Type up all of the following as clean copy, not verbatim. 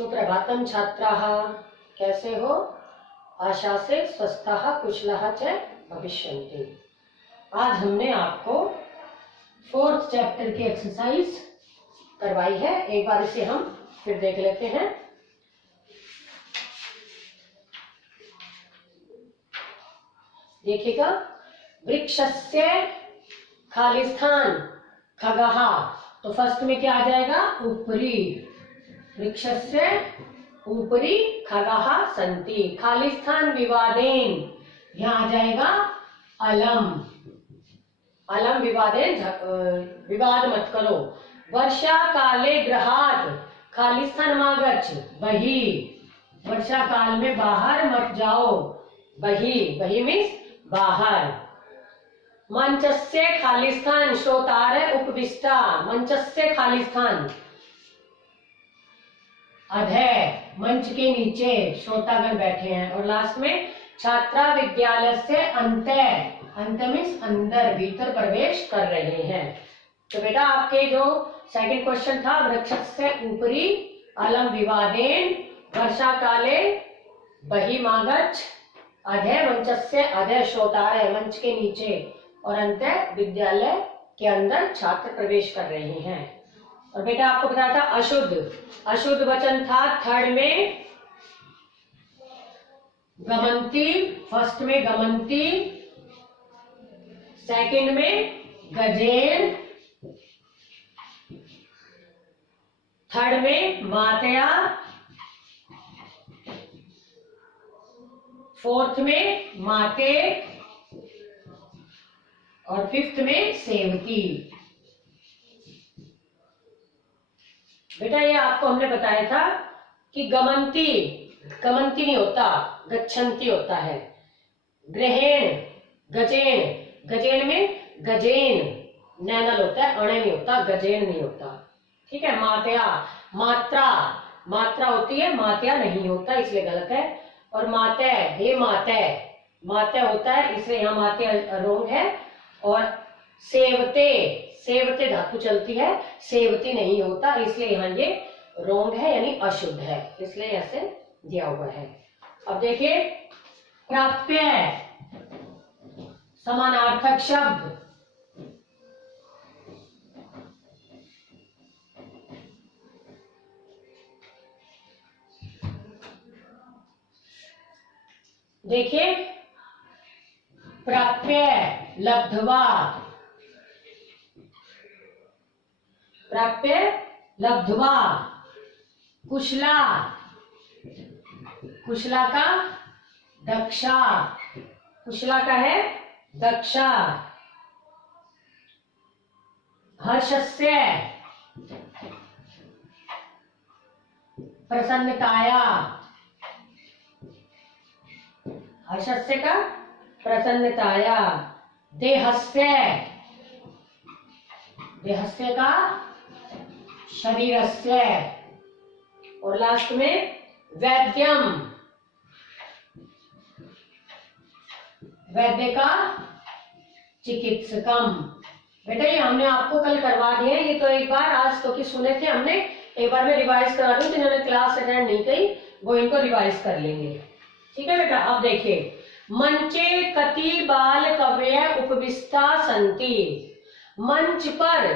सुप्रभातम छात्राः, कैसे हो? आशा से स्वस्थाः कुशलाः च भविष्यन्ति। आज हमने आपको 4th चैप्टर की एक्सरसाइज करवाई है। एक बार इसे हम फिर देख लेते हैं। देखिएगा, वृक्षस्य खाली स्थान खगः, तो फर्स्ट में क्या आ जाएगा? ऊपरी। वृक्षस्य ऊपरी खगः सन्ति। खाली स्थान विवादेन, यहाँ आ जाएगा अलम। अलम विवादेन, विवाद मत करो। वर्षा काले गृहात्, खाली स्थान मागच्छ बहिः। वर्षा काल में बाहर मत जाओ। बहिः, बहिः मीन्स बाहर। मंचस्य खाली स्थान श्रोतारः उपविष्टा। मंचस्य खाली स्थान अधः, मंच के नीचे श्रोतागण बैठे हैं। और लास्ट में छात्रा विद्यालय से अंतः, अंत मीन्स अंदर, भीतर प्रवेश कर रहे हैं। तो बेटा आपके जो सेकंड क्वेश्चन था, वृक्षस्य ऊपरी अलम विवादेन वर्षा काले बहिः मागच्छ अधः मंचस्य अधः श्रोतारः, मंच के नीचे, और अंतः विद्यालय के अंदर छात्र प्रवेश कर रहे हैं। और बेटा आपको बताया था अशुद्ध, अशुद्ध वचन था थर्ड में गमंती, फर्स्ट में गमंती, सेकंड में गजेन, थर्ड में मातया, फोर्थ में माते, और फिफ्थ में सेवती। बेटा ये आपको हमने बताया था कि गमंती, गमंती नहीं होता, गच्छन्ति होता है। ग्रहेण, गजेन, गजेन में गजेन नैनल होता है, अणे नहीं होता, गजेन नहीं होता। ठीक है। मात्या, मात्रा, मात्रा होती है, मात्या नहीं होता, इसलिए गलत है। और मातय, हे मातय, मातय होता है, इसलिए यहाँ मात्या रोंग है। और सेवते, सेवते धातु चलती है, सेवती नहीं होता, इसलिए यहाँ ये रोंग है, यानी अशुद्ध है, इसलिए ऐसे दिया हुआ है। अब देखिए, प्राप्य समानार्थक शब्द। देखिए, प्राप्य, लब्ध्वा, प्राप्य लब्ध्वा, कुशला, कुशला का दक्षा, कुशला का है दक्षा। हर्षस्य, प्रसन्नताया, हर्षस्य का प्रसन्नताया। देहस्य, देहस्य का शरीरस्य। और लास्ट में वैद्यम, वैद्य का चिकित्सकम। बेटा ये हमने आपको कल करवा दिए हैं, ये तो एक बार आज तो कि सुने थे हमने, एक बार मैं रिवाइज करा दूं, जिन्होंने क्लास अटेंड नहीं की वो इनको रिवाइज कर लेंगे। ठीक है बेटा। अब देखिए, मंचे कति बाल कवय उपविष्टा सन्ति। मंच पर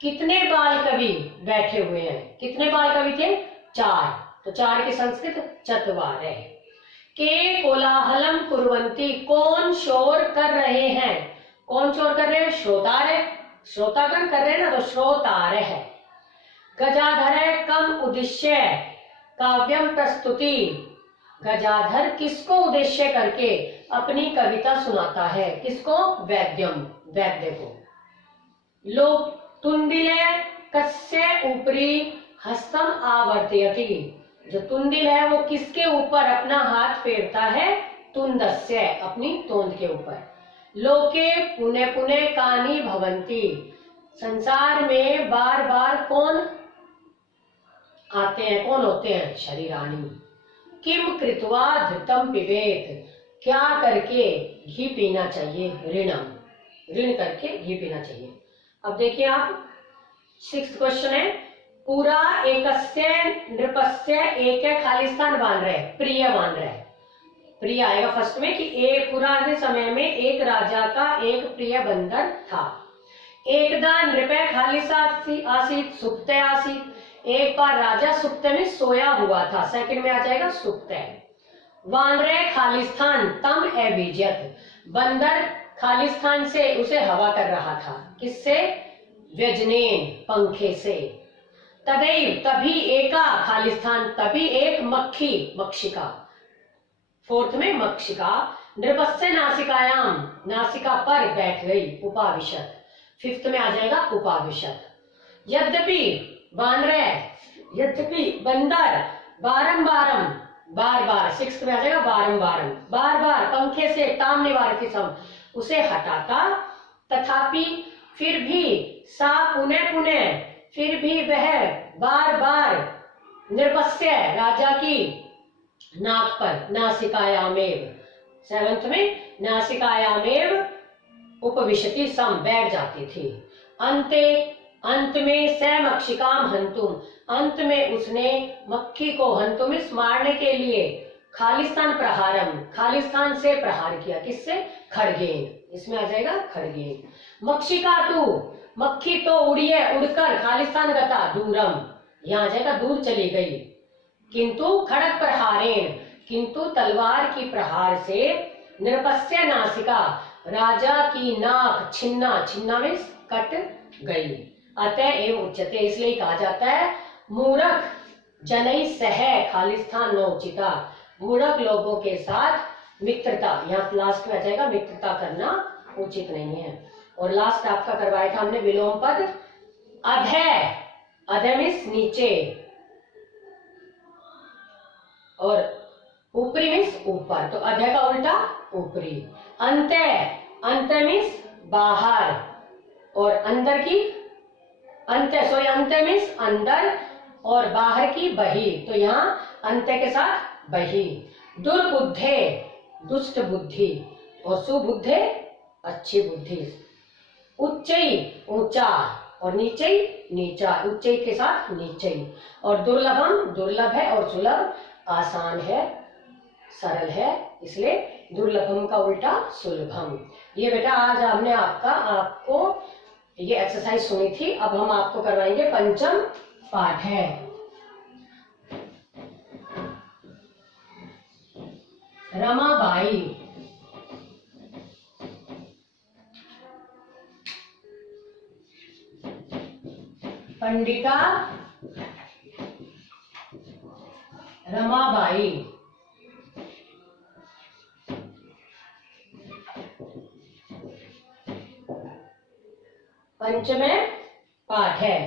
कितने बाल कवि बैठे हुए हैं? कितने बाल कवि थे? 4। तो 4 की संस्कृत चत्वारः। के कोलाहलम कुर्वन्ति, कौन शोर कर रहे हैं? कौन शोर कर रहे हैं? श्रोतारः, श्रोतागण कर रहे हैं ना, तो श्रोतारः। गजाधर कम उद्देश्य काव्यम प्रस्तुति। गजाधर किसको उद्देश्य करके अपनी कविता सुनाता है? किसको? वैद्यम, वैद्य को। लोक तुंदिल कस्य ऊपरी हस्तम आवर्तयति। जो तुंदिल है वो किसके ऊपर अपना हाथ फेरता है? तुंदस्य, अपनी तोंद के ऊपर। लोके पुनः पुनः कानि भवन्ति। संसार में बार बार कौन आते हैं? कौन होते हैं? शरीराणि। किम कृत्वा धृतम पिबेत, क्या करके घी पीना चाहिए? ऋणम, ऋण करके घी पीना चाहिए। अब देखिए आप, 6th क्वेश्चन है, पूरा एकस्य नृपस्य एक खालिस्तान बांध रहे, प्रिय बांध रहे, प्रिय आएगा फर्स्ट में कि एक पुराने समय में एक राजा का एक प्रिय बंधन था। एकदा नृपय खालिसा आसीत सुप्ते आसीत, एक बार राजा सुप्ते में सोया हुआ था, सेकंड में आ जाएगा सुप्ते। वानरे खालिस्तान तम अभिजत, बंदर खालिस्तान से उसे हवा कर रहा था, किससे? व्यजनेन, पंखे से। तदैव, तभी एका खालिस्तान, तभी एक मक्खी, मक्षिका, फोर्थ में मक्षिका, नृपस्य नासिकायाम, नासिका पर बैठ गई, उपाविशत, फिफ्थ में आ जाएगा उपाविशत। यद्यपि वानरे, यद्यपि बंदर बारंबारम, बार बार, सिक्स्थ में आ जाएगा बारंबारम, बार बार पंखे से ताम निवारती सम, उसे हटाता, तथापि फिर भी, सा पुनः पुनः, फिर भी वह बार बार, नृपस्य, राजा की नाक पर, नासिकायामेव, सेवंथ में नासिकायामेव उपविशति सम, बैठ जाती थी। अंते, अंत में स मक्षिकाम हंतुम, अंत में उसने मक्खी को हंतुम, इस मारने के लिए, खालिस्तान प्रहारम, खालिस्तान से प्रहार किया, किससे? खड़गेन, इसमें आ जाएगा खड़गेन। मक्षिका तू, मक्खी तो उड़ी है, उड़कर खालिस्तान गता दूरम, यहाँ आ जाएगा दूर चली गई। किंतु खड़ग प्रहारेण, किंतु तलवार की प्रहार से, नृपस्य नासिका, राजा की नाक, छिन्ना, छिन्ना में कट गई। अतः एवं उच्यते, इसलिए कहा जाता है मूर्ख जनई सह खालिस्तान नोचिता, मूर्ख लोगों के साथ मित्रता, यहाँ लास्ट में आ जाएगा मित्रता करना उचित नहीं है। और लास्ट आपका करवाया था हमने विलोम पद, अधय, अधय मीन्स नीचे, और ऊपरी मीन्स ऊपर, तो अधय का उल्टा ऊपरी। अंत्य, अंत्य मीन्स बाहर, और अंदर की, अंत्य, सॉरी अंत्य मीन्स अंदर, और बाहर की बही, तो यहाँ अंत्य के साथ बही। दुर्बुद्धे, दुष्ट बुद्धि, और सुबुद्धे, अच्छी बुद्धि। उच्चई, ऊंचा, और नीचे, नीचा, उच्चई के साथ नीचे। और दुर्लभम, दुर्लभ है, और सुलभ, आसान है, सरल है, इसलिए दुर्लभम का उल्टा सुलभम। ये बेटा आज हमने आपको ये एक्सरसाइज सुनी थी, अब हम आपको करवाएंगे पंचम पाठ है। रमाबाई, पंडिता रमाबाई, पंचम पाठ है।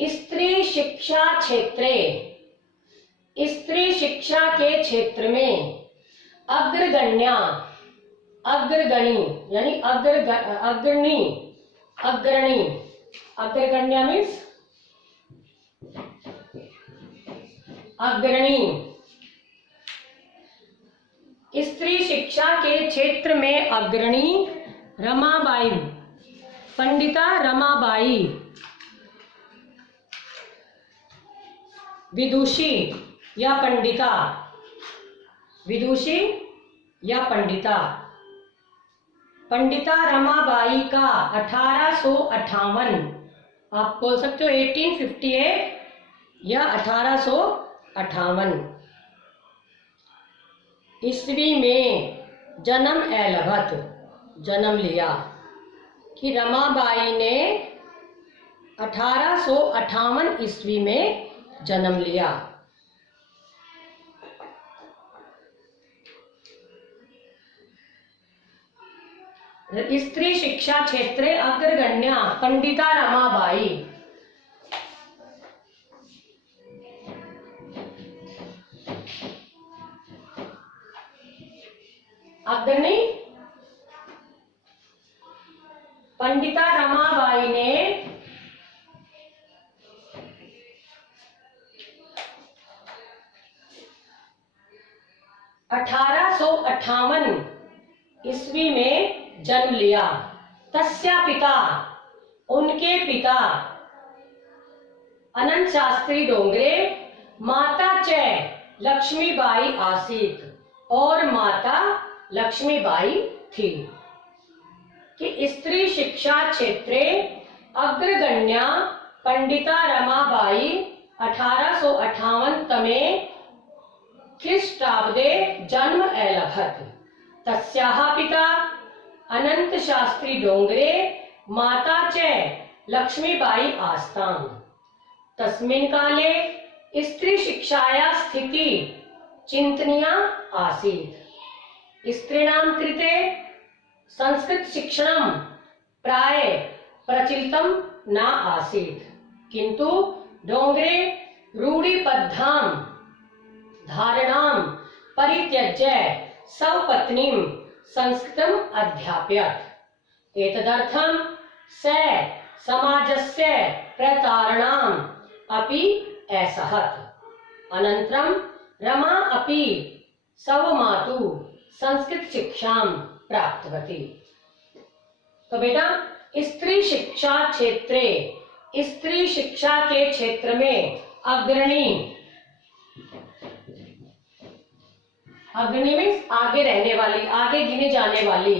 स्त्री शिक्षा क्षेत्रे, स्त्री शिक्षा के क्षेत्र में अग्रगण्या, अग्रगणी यानी अग्रणी, अग्रणी, अग्रगण्या मीन्स अग्रणी। स्त्री शिक्षा के क्षेत्र में अग्रणी रमाबाई, पंडिता रमाबाई, विदुषी या पंडिता, विदुषी या पंडिता, पंडिता रमाबाई का 1858, आप बोल सकते हो 1858 या 1858 ईस्वी में जन्म एलभत, जन्म लिया, कि रमाबाई ने 1858 ईस्वी में जन्म लिया। स्त्री शिक्षा क्षेत्रे अग्रगण्या पंडिता रमाबाई, अग्रणी पंडिता रमाबाई ने 1858 ईस्वी में जन्म लिया। तस्या पिता, उनके पिता, अनंत शास्त्री डोंगरे, माता च लक्ष्मीबाई आसीत, और माता लक्ष्मीबाई थी। कि स्त्री शिक्षा क्षेत्रे अग्रगण्या पंडिता रमाबाई 1858 तमे ख्रीष्टाब्दे जन्म अलभत। तस्याः पिता अनंत शास्त्री डोंगरे, माता च लक्ष्मीबाई आस्ताम्। तस्मिन् काले स्त्री शिक्षाया स्थिति चिंतनीया आसीत्। स्त्रीणां कृते संस्कृत शिक्षणं प्राय प्रचलितं न आसीत्, किंतु डोंगरे रूढ़िबद्धां धारणां परित्यज्य स्वपत्नीं संस्कृतम् अध्यापयत्। एतदर्थं स समाजस्य प्रतारणाम् अपि असहत्। अनन्तरं रमा अपि स्वमातुः संस्कृत शिक्षां प्राप्तवती। तो बेटा स्त्री शिक्षा क्षेत्रे, स्त्री शिक्षा के क्षेत्र में अग्रणी मीन्स आगे रहने वाली, आगे गिनी जाने वाली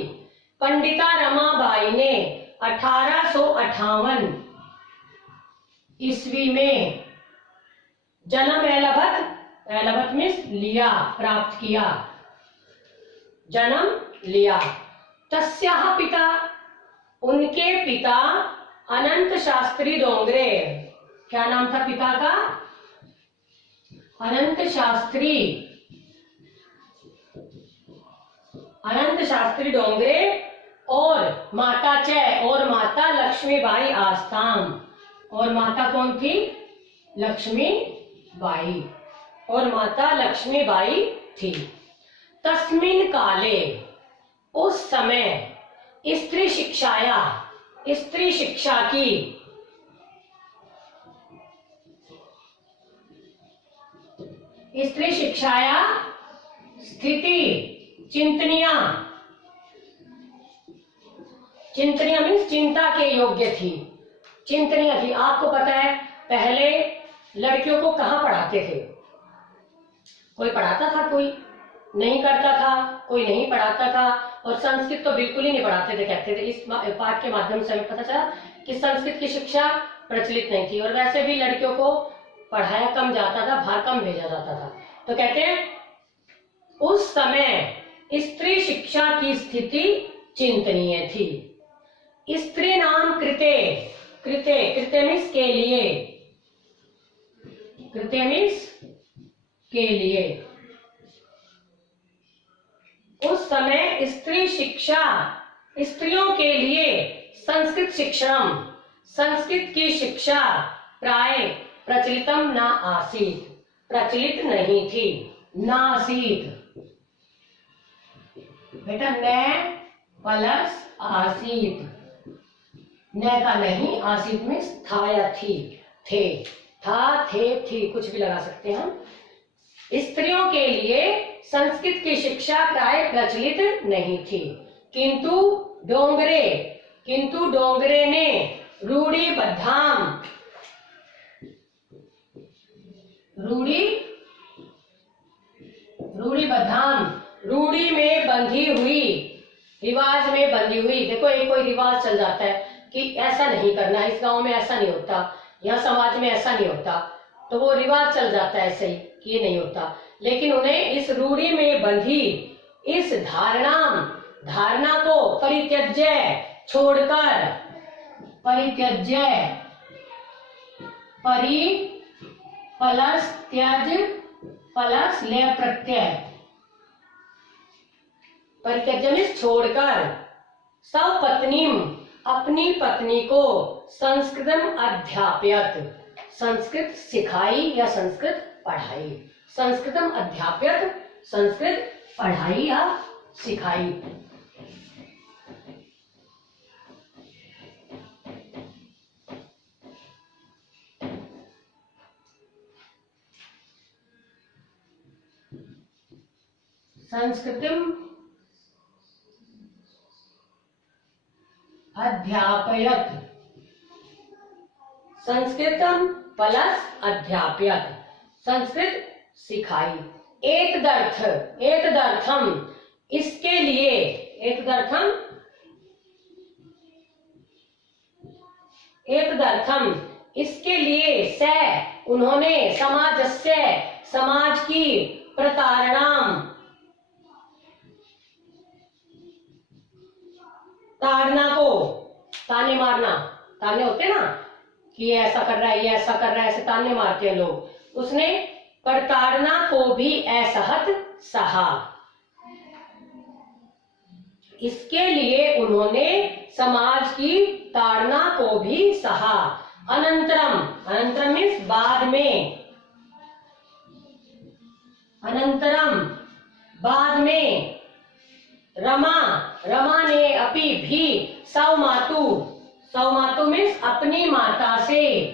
पंडिता रमाबाई ने 1858 ईस्वी में जन्म अलभत मीन्स लिया, प्राप्त किया, जन्म लिया। तस्याः पिता, उनके पिता अनंत शास्त्री डोंगरे, क्या नाम था पिता का? अनंत शास्त्री डोंगरे, और माता च, और माता लक्ष्मीबाई आस्ताम। और माता कौन थी? लक्ष्मीबाई, और माता लक्ष्मीबाई थी। तस्मिन् काले, उस समय, स्त्री शिक्षाया, स्त्री शिक्षा की स्थिति चिंतनीया मीन्स चिंता के योग्य थी, चिंतनीय थी। आपको पता है पहले लड़कियों को कहाँ पढ़ाते थे? कोई पढ़ाता था, कोई नहीं करता था, कोई नहीं पढ़ाता था, और संस्कृत तो बिल्कुल ही नहीं पढ़ाते थे, कहते थे। इस पाठ के माध्यम से हमें पता चला कि संस्कृत की शिक्षा प्रचलित नहीं थी, और वैसे भी लड़कियों को पढ़ाया कम जाता था, बाहर कम भेजा जाता था। तो कहते हैं उस समय स्त्री शिक्षा की स्थिति चिंतनीय थी। स्त्री नाम कृते, कृते मीन्स के लिए, कृते मीन्स के लिए। उस समय स्त्री शिक्षा, स्त्रियों के लिए संस्कृत शिक्षण, संस्कृत की शिक्षा प्राय प्रचलितम न आसीत, प्रचलित नहीं थी, नासीत। बेटा न प्लस आसीत, न का नहीं, आसीत में था या थी, थे, था, थे, थी, कुछ भी लगा सकते हैं हम। स्त्रियों के लिए संस्कृत की शिक्षा प्राय प्रचलित नहीं थी, किंतु डोंगरे ने रूढ़ी में बंधी हुई, रिवाज में बंधी हुई। देखो एक कोई रिवाज चल जाता है कि ऐसा नहीं करना, इस गांव में ऐसा नहीं होता, यहाँ समाज में ऐसा नहीं होता, तो वो रिवाज चल जाता है ऐसे ही कि ये नहीं होता। लेकिन उन्हें इस रूढ़ी में बंधी इस धारणा को परित्यज्य, छोड़कर, परित्यज्य, परि प्लस त्याज प्लस ले प्रत्यय, परित्यज्य में छोड़कर, स्वपत्नीम, अपनी पत्नी को संस्कृतम अध्यापयत, संस्कृत सिखाई या संस्कृत पढ़ाई, संस्कृतम अध्यापयत, संस्कृत पढ़ाई या सिखाई। संस्कृतम अध्यापयत, संस्कृतम प्लस अध्यापयत, संस्कृत सिखाई। एतदर्थम इसके लिए, एतदर्थम इसके लिए, स उन्होंने, समाजस्य समाज की, प्रतारणाम ताड़ना को, ताने मारना, ताने होते ना कि ये ऐसा कर रहा है, ये ऐसा कर रहा है, ऐसे ताने मारते हैं लोग, उसने प्रताड़ना को भी असहत सहा। इसके लिए उन्होंने समाज की ताड़ना को भी सहा। अनंतरम, अनंतरम मीन्स बाद में, अनंतरम बाद में, रमा, रमा ने अपी भी, सौमातु, सौमातु मीन्स अपनी माता से,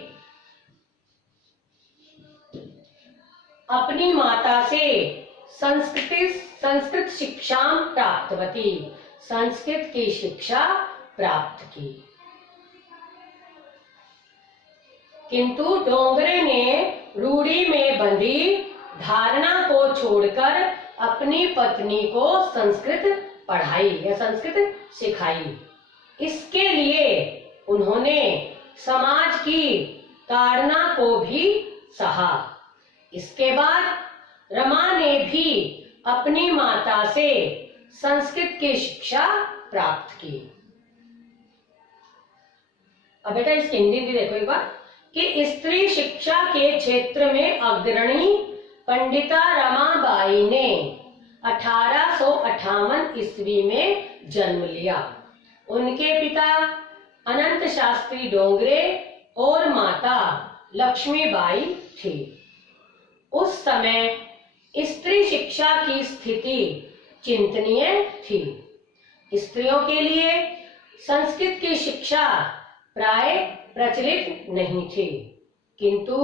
अपनी माता से संस्कृत शिक्षा प्राप्तवती, संस्कृत की शिक्षा प्राप्त की। किंतु डोंगरे ने रूढ़ी में बंधी धारणा को छोड़कर अपनी पत्नी को संस्कृत पढ़ाई या संस्कृत सिखाई। इसके लिए उन्होंने समाज की ताड़ना को भी सहा। इसके बाद रमा ने भी अपनी माता से संस्कृत की शिक्षा प्राप्त की। अब बेटा इसकी हिंदी भी देखो एक बार, कि स्त्री शिक्षा के क्षेत्र में अग्रणी पंडिता रमाबाई ने 1858 ईस्वी में जन्म लिया। उनके पिता अनंत शास्त्री डोंगरे और माता लक्ष्मीबाई थी। उस समय स्त्री शिक्षा की स्थिति चिंतनीय थी। स्त्रियों के लिए संस्कृत की शिक्षा प्राय प्रचलित नहीं थी, किंतु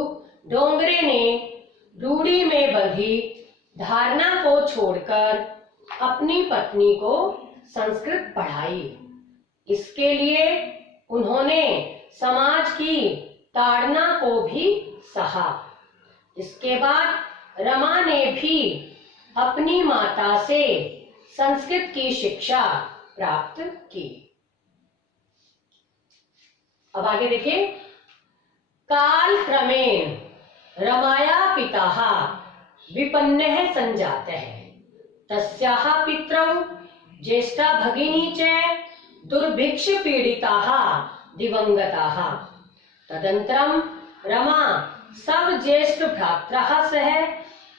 डोंगरे ने रूढ़ी में बंधी धारणा को छोड़कर अपनी पत्नी को संस्कृत पढ़ाई। इसके लिए उन्होंने समाज की ताड़ना को भी सहा। इसके बाद रमा ने भी अपनी माता से संस्कृत की शिक्षा प्राप्त की। अब आगे देखिए, काल क्रमेण रमाया पिताः विपन्नः संजातः, तस्याः पितरौ ज्येष्ठा भगिनी च दुर्भिक्ष पीडिताः दिवंगताः। तदनन्तरं रमा सब ज्येष्ठ भ्रातरः सह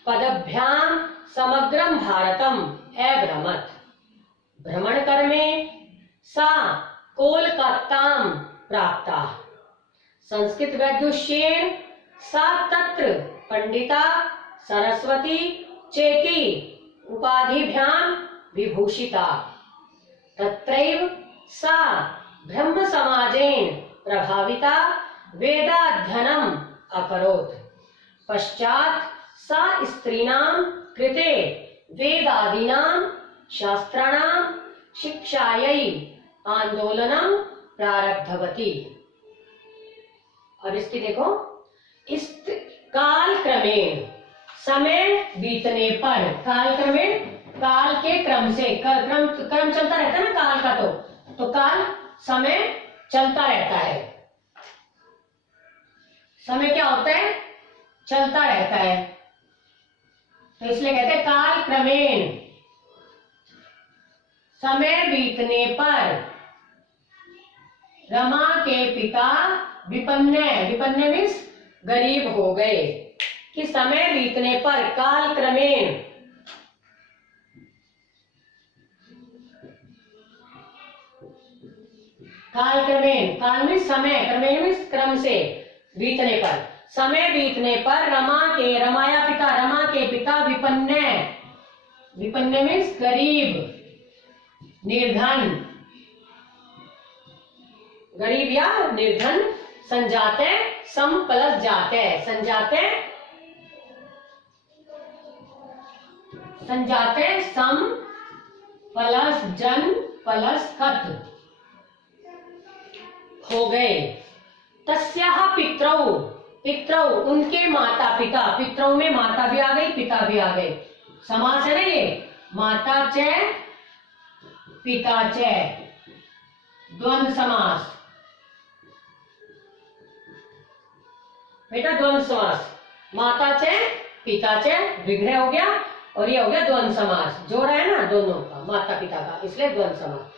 पदभ्यां समग्रं भारतम् अभ्रमत्। भ्रमणकर्मे सा कोलकातां प्राप्ता। संस्कृत वैदुष्येन सा तत्र पंडिता सरस्वती चेति उपाधिभ्यां विभूषिता। तत्रैव सा ब्रह्म समाजेन प्रभाविता वेदाध्ययनम् अकरोत्। पश्चात् सा स्त्रीणां कृते वेदादीनां शास्त्राणां शिक्षायै आंदोलनं प्रारब्धवती। और इसकी देखो, इस काल क्रमेण, समय बीतने पर, काल क्रमेण काल के क्रम से, क्रम चलता रहता है ना काल का, तो काल समय चलता रहता है। समय क्या होता है? चलता रहता है, तो इसलिए कहते हैं काल क्रमेण, समय बीतने पर रमा के पिता विपन्न, विपन्न मीन्स गरीब हो गए। कि समय बीतने पर, काल क्रमेण, काल क्रमेण, काल में समय, क्रमेण में क्रम से, बीतने पर, समय बीतने पर रमाया पिता, रमा के पिता विपन्न, विपन्न मीन्स गरीब, निर्धन, गरीब या निर्धन, संजाते सम प्लस जाते, संजाते सम प्लस जन प्लस खत, हो गए। तस्याः पितरौ, पितरौ उनके माता पिता, पितरौ में माता भी आ गई पिता भी आ गए, समास है ना ये, माता च पिता च, द्वंद्व समास बेटा, द्वंद्व समास, माता च पिता च विग्रह हो गया और ये हो गया द्वंद्व समास, जोड़ा है ना दोनों का, माता पिता का, इसलिए द्वंद्व समास।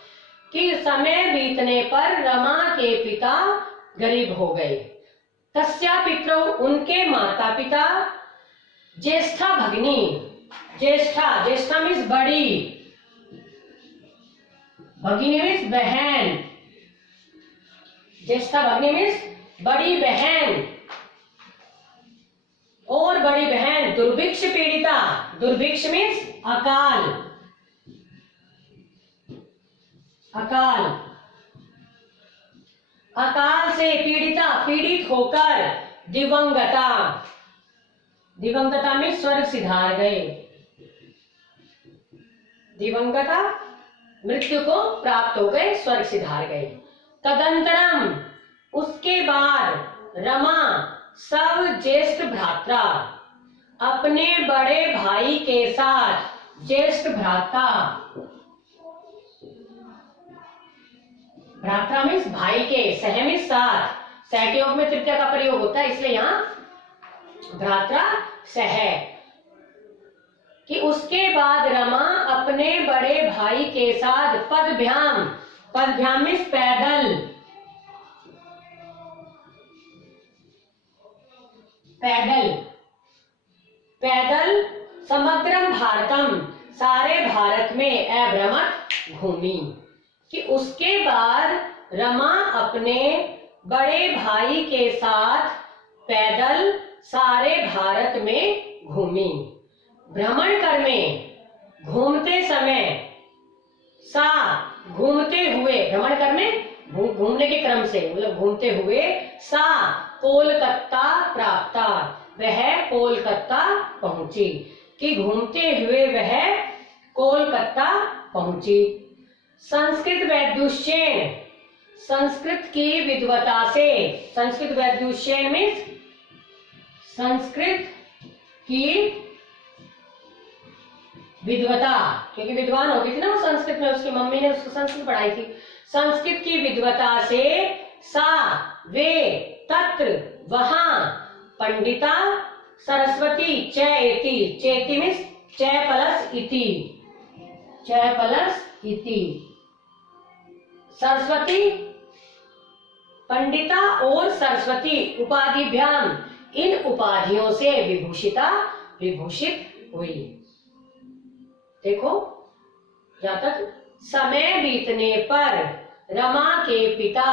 कि समय बीतने पर रमा के पिता गरीब हो गए। तस्या पितरौ उनके माता पिता, ज्येष्ठा भगिनी, ज्येष्ठा, ज्येष्ठा मीन्स बड़ी, भगिनी मीन्स बहन, ज्येष्ठा भगिनी मीन्स बड़ी बहन, और बड़ी बहन दुर्भिक्ष पीड़िता, दुर्भिक्ष मीन्स अकाल, अकाल, अकाल से पीड़िता, पीड़ित होकर दिवंगता, दिवंगता में स्वर्ग सिधार गए, दिवंगता मृत्यु को प्राप्त हो गए, स्वर्ग सिधार गए। तदंतरम उसके बाद रमा सब ज्येष्ठ भ्रात्रा, अपने बड़े भाई के साथ, ज्येष्ठ भ्राता, भ्रात्रा मीन्स भाई के, सह मीन्स साथ, सह के योग में तृतीया का प्रयोग होता है इसलिए यहां भ्रात्रा सह। कि उसके बाद रमा अपने बड़े भाई के साथ पदभ्याम, पदभ्याम मीन्स पैदल, पैदल, पैदल समग्रम भारतम सारे भारत में अभ्रमत घूमी। कि उसके बाद रमा अपने बड़े भाई के साथ पैदल सारे भारत में घूमी। भ्रमण कर में घूमते समय, सा घूमते हुए, भ्रमण कर में घूमने के क्रम से मतलब घूमते हुए, सा कोलकाता प्राप्ता वह कोलकाता पहुंची। कि घूमते हुए वह कोलकाता पहुंची। संस्कृत वैदुष्येन, संस्कृत की विद्वता से, संस्कृत वैदुष्येन मीन्स संस्कृत की विद्वता, क्योंकि विद्वान हो गई थी ना वो संस्कृत में, उसकी मम्मी ने उसको संस्कृत पढ़ाई थी। संस्कृत की विद्वता से सा वे तत्र वहां पंडिता सरस्वती चेति, चेति मीन्स च प्लस इति, च प्लस इति, सरस्वती पंडिता और सरस्वती उपाधिभ्याम, इन उपाधियों से विभूषिता, विभूषित हुई। देखो यहां तक, समय बीतने पर रमा के पिता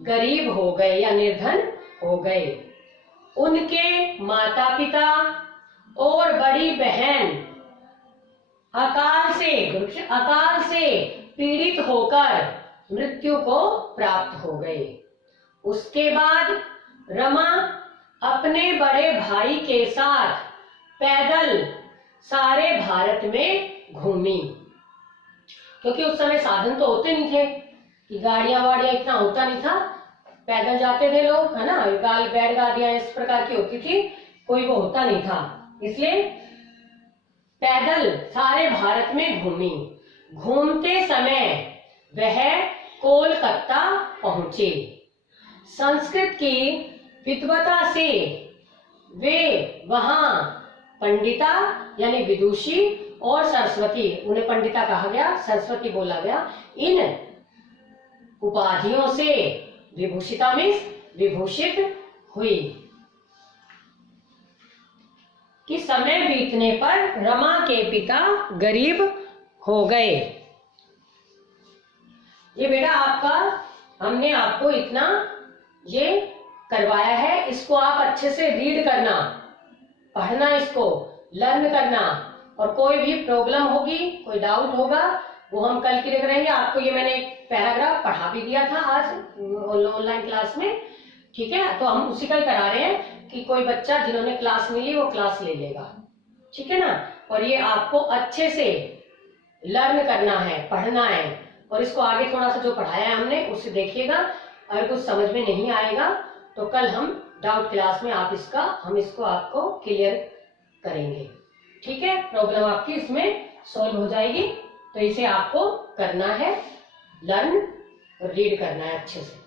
गरीब हो गए या निर्धन हो गए। उनके माता पिता और बड़ी बहन अकाल से पीड़ित होकर मृत्यु को प्राप्त हो गए। उसके बाद रमा अपने बड़े भाई के साथ पैदल सारे भारत में घूमी। क्योंकि उस समय साधन तो होते नहीं थे कि गाड़ियां वाड़ियां इतना होता नहीं था, पैदल जाते थे लोग, है ना, बैलगाड़ियां इस प्रकार की होती थी, कोई वो होता नहीं था, इसलिए पैदल सारे भारत में घूमी। घूमते समय वह कोलकाता पहुंचे। संस्कृत की विद्वता से वे वहां पंडिता यानी विदुषी और सरस्वती, उन्हें पंडिता कहा गया, सरस्वती बोला गया, इन उपाधियों से विभूषिता मीन्स विभूषित हुई। कि समय बीतने पर रमा के पिता गरीब हो गए। ये बेटा आपका, हमने आपको इतना ये करवाया है, इसको आप अच्छे से रीड करना, पढ़ना, इसको लर्न करना, और कोई भी प्रॉब्लम होगी, कोई डाउट होगा, वो हम कल की देख रहेंगे। आपको ये मैंने एक पैराग्राफ पढ़ा भी दिया था आज ऑनलाइन क्लास में, ठीक है, तो हम उसी का ही करा रहे हैं कि कोई बच्चा जिन्होंने क्लास नहीं ली वो क्लास ले लेगा, ठीक है ना। और ये आपको अच्छे से लर्न करना है, पढ़ना है, और इसको आगे थोड़ा सा जो पढ़ाया है हमने उससे देखिएगा अगर कुछ समझ में नहीं आएगा तो कल हम डाउट क्लास में हम इसको आपको क्लियर करेंगे। ठीक है, प्रॉब्लम आपकी इसमें सॉल्व हो जाएगी। तो इसे आपको करना है, लर्न और रीड करना है अच्छे से।